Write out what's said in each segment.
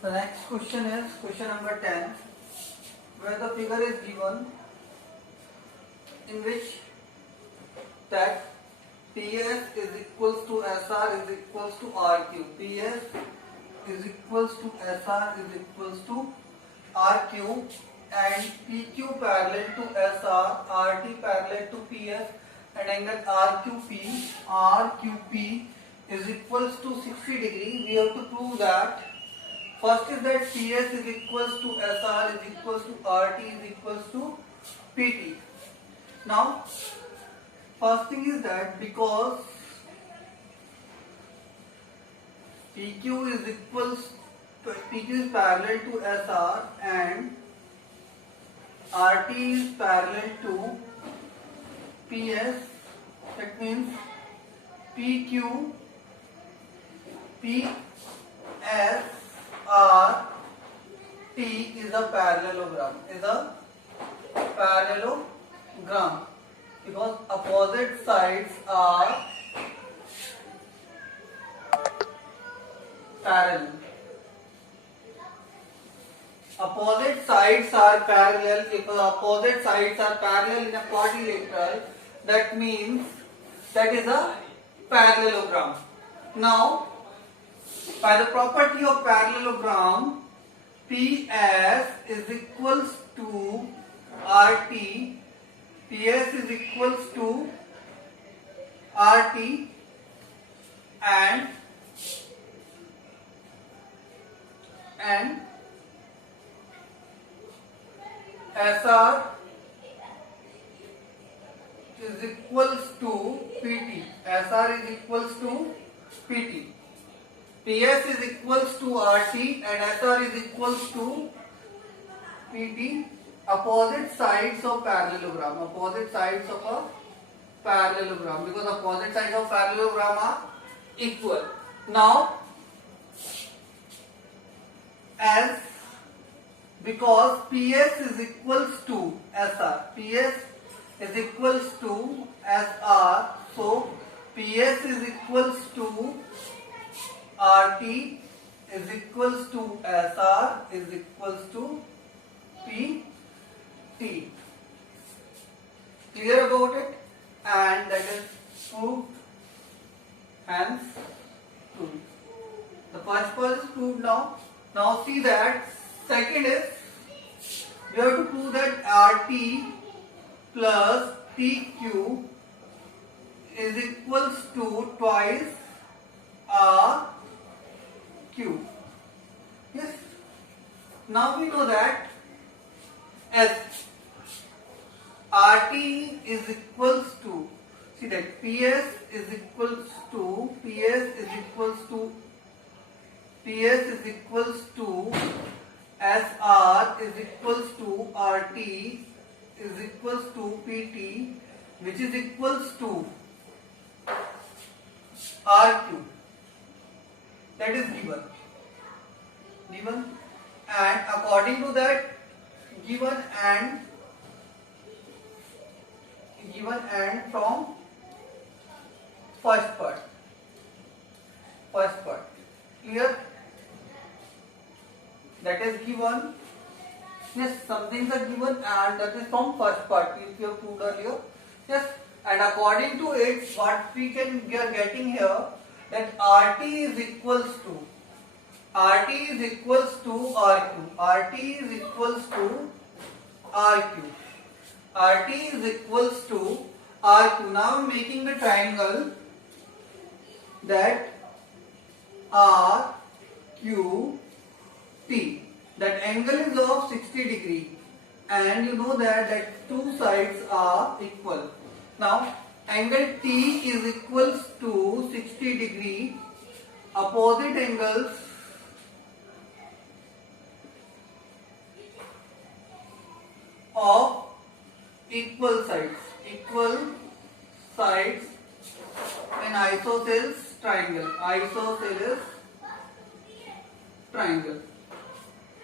The next question is question number 10, where the figure is given in which that PS is equals to SR is equals to RQ. PS is equals to SR is equals to RQ and PQ parallel to SR, RT parallel to PS and angle RQP is equals to 60 degree. We have to prove that. First is that PS is equals to SR is equals to RT is equals to PT. Now, first thing is that because PQ is parallel to SR and RT is parallel to PS, that means PQ, PS, RT is a parallelogram. Because opposite sides are parallel. Opposite sides are parallel. If opposite sides are parallel in a quadrilateral, that means that is a parallelogram. Now, by the property of parallelogram, PS is equals to RT. PS is equals to RT and SR is equals to PT. SR is equals to PT. PS is equals to RT and SR is equals to PT. Opposite sides of parallelogram. Opposite sides of a parallelogram. Because opposite sides of parallelogram are equal. Now, as because PS is equals to SR. PS is equals to SR. So, PS is equals to RT is equals to SR is equals to PT. Clear about it? And that is proved. Hence, proved. The first part is proved now. Now see that second is we have to prove that RT plus TQ is equals to twice RQ. Yes. Now we know that as RT is equals to, see that PS is equals to SR is equals to RT is equals to PT, which is equals to RQ. That is given, and according to that given and from first part, clear? That is given. Yes, some things are given and that is from first part, if you have proved earlier. Yes, and according to it, what we are getting here, that RT is equals to RQ. Now I am making the triangle that RQT. That angle is of 60 degree and you know that two sides are equal. Now angle T is equals to 60 degree. Opposite angles of equal sides in isosceles triangle.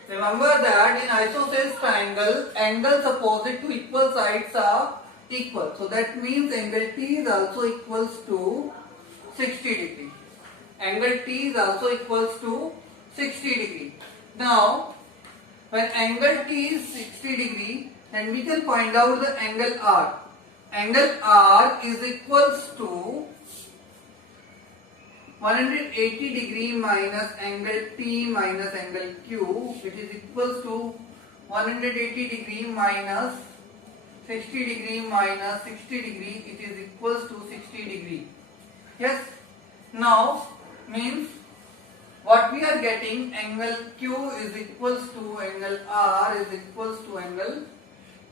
Remember that in isosceles triangle, angles opposite to equal sides are equal. So that means angle T is also equals to 60 degree. Angle T is also equals to 60 degree. Now, when angle T is 60 degree, then we can find out the angle R. Angle R is equals to 180 degree minus angle P minus angle Q, which is equals to 180 degree minus 60 degree minus 60 degree, it is equals to 60 degree. Yes. Now, means what we are getting, angle Q is equals to angle R is equals to angle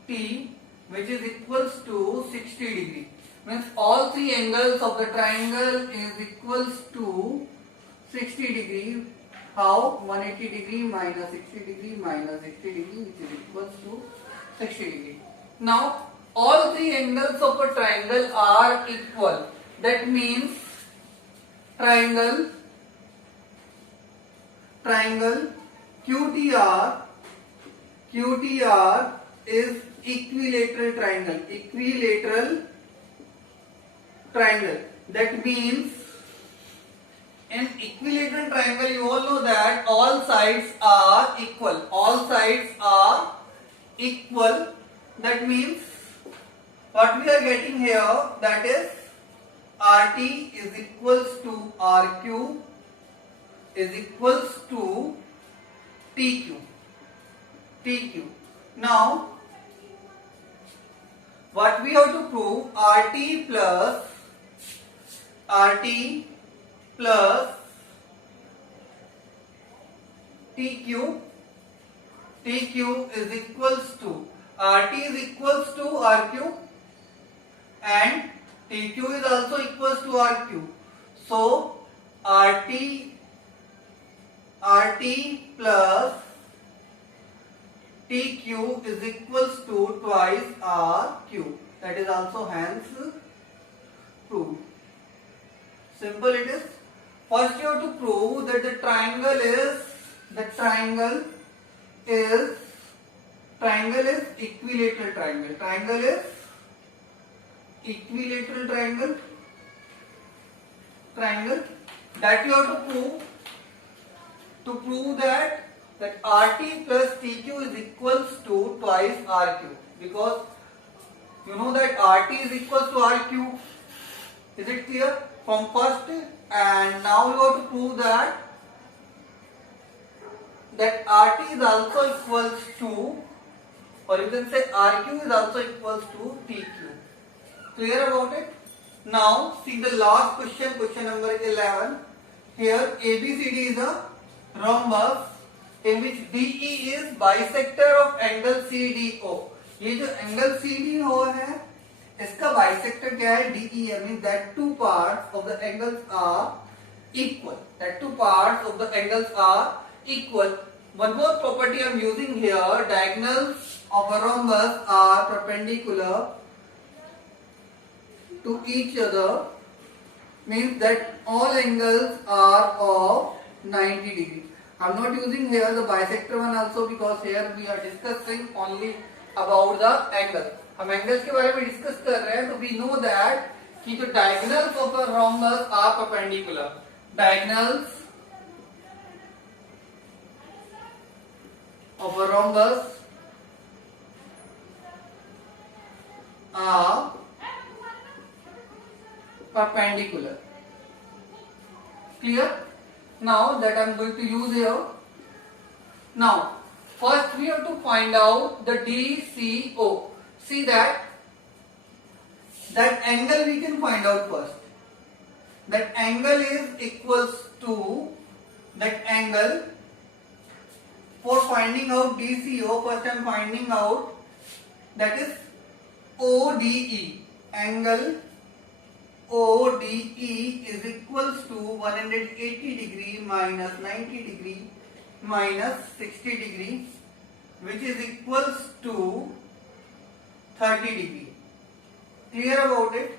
T, which is equals to 60 degree. Means all three angles of the triangle is equals to 60 degree. How? 180 degree minus 60 degree minus 60 degree, which is equals to 60 degree. Now, all three angles of a triangle are equal. That means triangle QTR is equilateral triangle. That means in equilateral triangle, you all know that all sides are equal. That means what we are getting here, that is RT is equals to RQ is equals to TQ. Now, what we have to prove, RT plus TQ is equals to RT is equals to RQ and TQ is also equals to RQ. So RT plus TQ is equals to twice RQ. That is also hence proved. Simple it is. First you have to prove that the triangle is equilateral triangle. Triangle is equilateral triangle. That you have to prove. To prove that RT plus TQ is equals to twice RQ, because you know that RT is equals to RQ. Is it clear? From first, and now you have to prove that RT is also equals to, or you can say RQ is also equals to TQ. Clear about it? Now see the last question, question number 11. Here ABCD is a rhombus in which DE is bisector of angle CDO. ये जो angle CDO है, इसका bisector क्या है? DE. Means that two parts of the angles are equal. One more property I am using here: diagonals of a rhombus are perpendicular to each other. Means that all angles are of 90 degree. I am not using here the bisector one also, because here we are discussing only about the angle. हम angles के बारे में discuss कर रहे हैं, तो we know that कि जो diagonals of a rhombus are perpendicular. Diagonals of a rhombus are perpendicular. Clear? Now that I am going to use here. Now first we have to find out the DCO. See that angle we can find out first. That angle is equals to that angle. For finding out DCO, first I am finding out that is ODE. Angle ODE is equals to 180 degree minus 90 degree minus 60 degree, which is equals to 30 degree. Clear about it?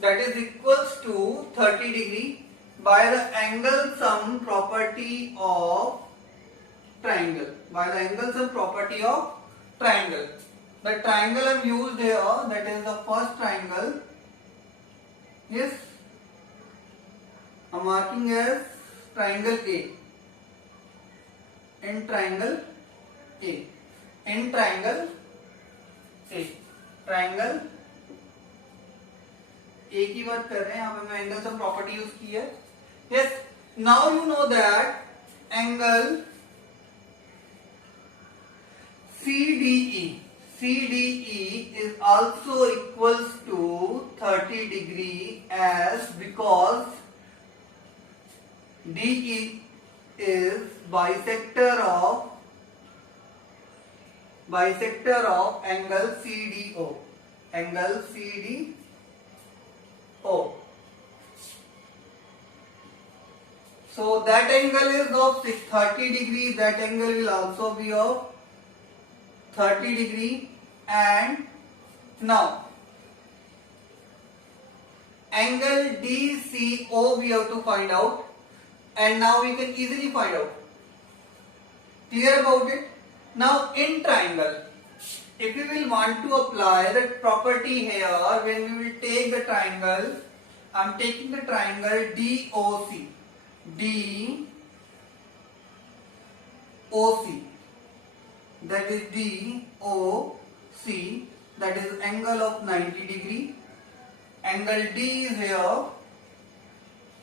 That is equals to 30 degree by the angle sum property of triangle. The triangle I am used here, that is the first triangle. Yes, I am marking as triangle A. in triangle A. In triangle A. Triangle A की बात कर रहे हैं, यहाँ पे मैं angle sum property use की है. Yes, now you know that angle CDE is also equals to 30 degree as because DE is bisector of angle CDO. Angle CDO. So that angle is of 30 degree. That angle will also be of 30 degree. And now angle DCO we have to find out, and now we can easily find out. Clear about it? Now in triangle, if we will want to apply that property here, when we will take the triangle, I am taking the triangle DOC. That is DOC, that is angle of 90 degree. Angle D is here,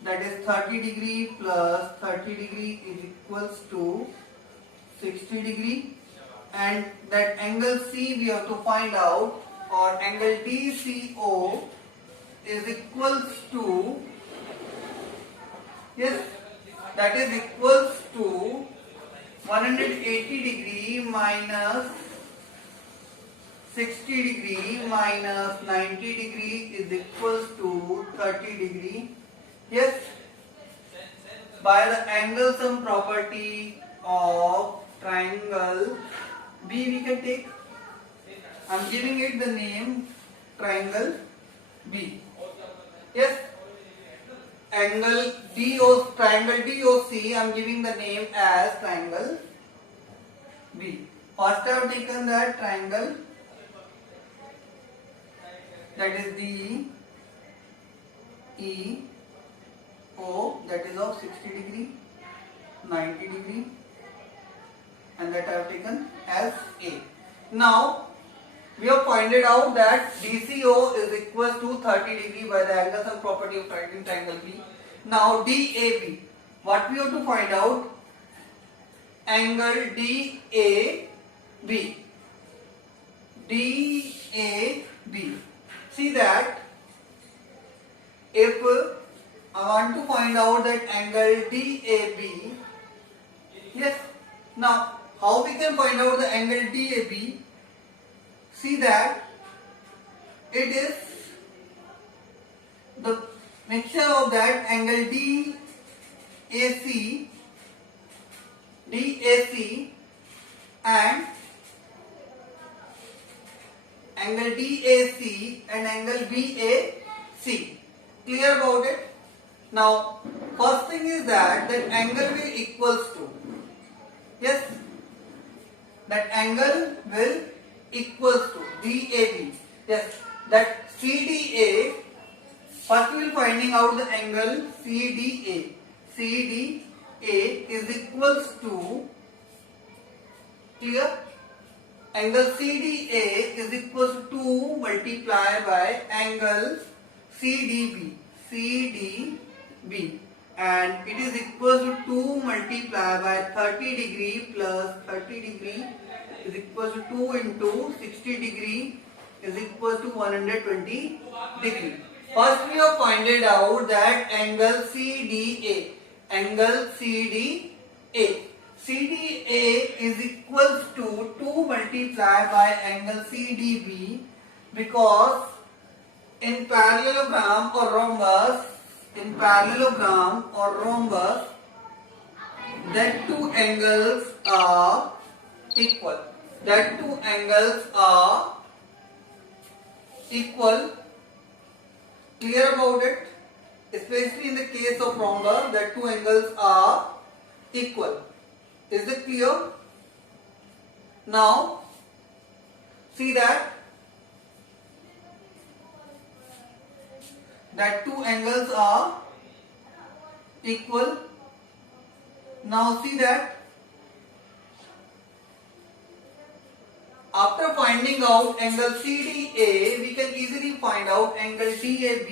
that is 30 degree plus 30 degree is equals to 60 degree. And that angle C we have to find out, or angle DCO is equals to, yes, that is equals to 180 degree minus 60 degree minus 90 degree is equals to 30 degree. Yes, by the angle sum property of triangle B we can take. I am giving it the name triangle B. Yes, triangle DOC I am giving the name as triangle B. First I have taken that triangle, that is DEO, that is of 60 degree, 90 degree, and that I have taken as A. Now we have pointed out that DCO is equal to 30 degree by the angle sum property of triangle B. Now DAB, what we have to find out? Angle DAB. See that if I want to find out that angle DAB, yes, now how we can find out the angle DAB? See that it is the mixture of that angle DAC and angle DAC and angle BAC. Clear about it? Now first thing is that angle will equals to, yes, that angle will equals to DAB. Yes, that CDA, first we will finding out the angle CDA. CDA is equals to, clear? Angle CDA is equals to 2 multiplied by angle CDB. And it is equals to 2 multiplied by 30 degree plus 30 degree is equals to 2 into 60 degree is equals to 120 degree. First we have pointed out that angle CDA. Angle CDA. CDA is equals to 2 multiplied by angle CDB, because in parallelogram or rhombus, that two angles are equal. Clear about it? Especially in the case of rhombus, that two angles are equal. Is it clear? Now see that two angles are equal. Now see that After finding out angle CDA, we can easily find out angle DAB.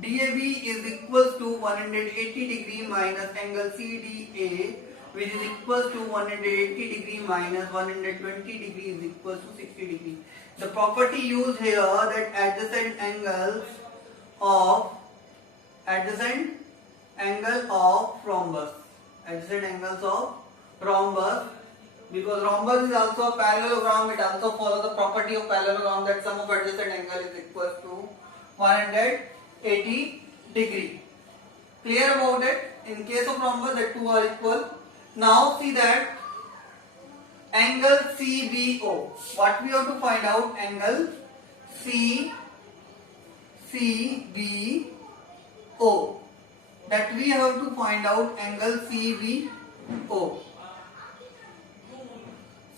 DAB is equals to 180 degree minus angle CDA, which is equals to 180 degree minus 120 degree is equals to 60 degree. The property used here that adjacent angle of rhombus, adjacent angles of rhombus, because rhombus is also a parallelogram. It also follows the property of parallelogram that sum of adjacent angle is equals to 180 degree. Clear about it? In case of rhombus, the two are equal. Now see that angle CBO. What we have to find out? Angle CBO. That we have to find out angle CBO.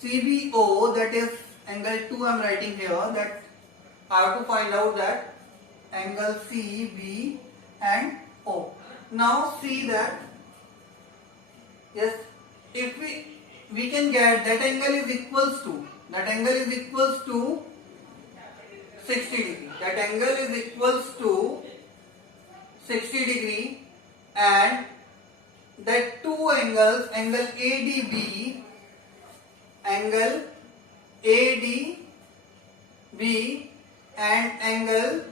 CBO, that is angle 2 I am writing here, that I have to find out that angle CB and O. Now see that, yes, if we can get that angle is equals to 60 degree. That angle is equals to 60 degree, and that two angles, angle ADB and angle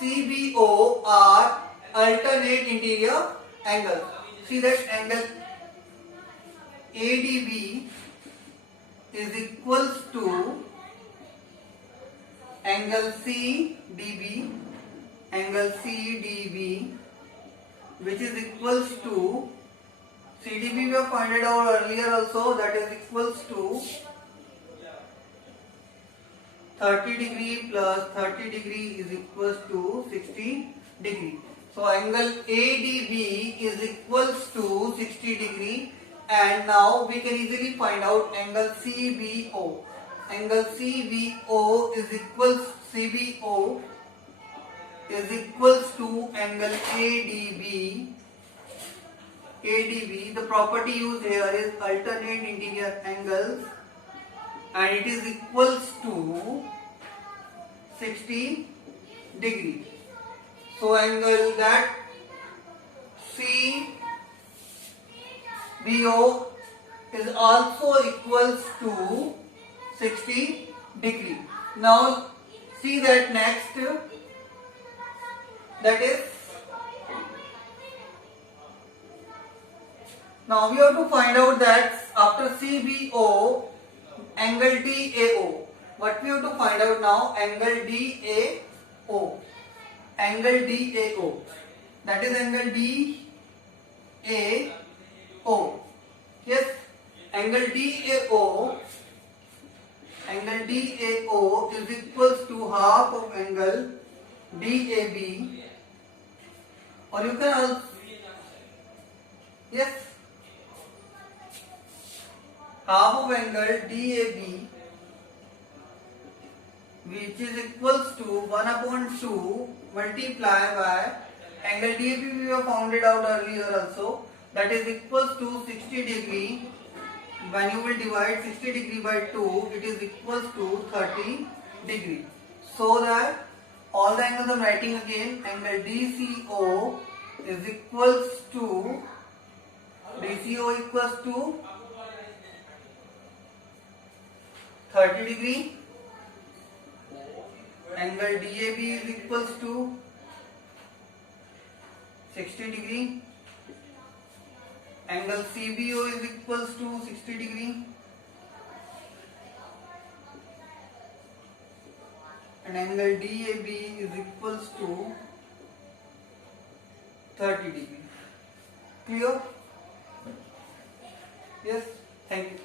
CBO are alternate interior angles. See that angle ADB is equals to angle CDB, which is equals to CDB we have pointed out earlier also, that is equals to 30 degree plus 30 degree is equals to 60 degree. So angle ADB is equals to 60 degree, and now we can easily find out angle CBO. Angle CBO is equals to angle ADB. The property used here is alternate interior angles, and it is equals to 60 degree. So angle that CBO is also equals to 60 degree. Now see that next, that is, now we have to find out that after CBO, angle DAO. What we have to find out now? Angle DAO. Angle DAO. That is angle DAO. Yes, angle DAO. Angle DAO is equals to half of angle DAB, or you can also, yes, half of angle DAB, which is equals to 1/2 multiplied by angle DAB we have found it out earlier also, that is equals to 60 degree. When you will divide 60 degree by 2, it is equals to 30 degree. So that all the angles I am writing again, angle DCO is equals to 30 degree. Angle DAB is equals to 60 degree. Angle CBO is equals to 60 degree. And angle DAB is equals to 30 degree. Clear? Yes, thank you.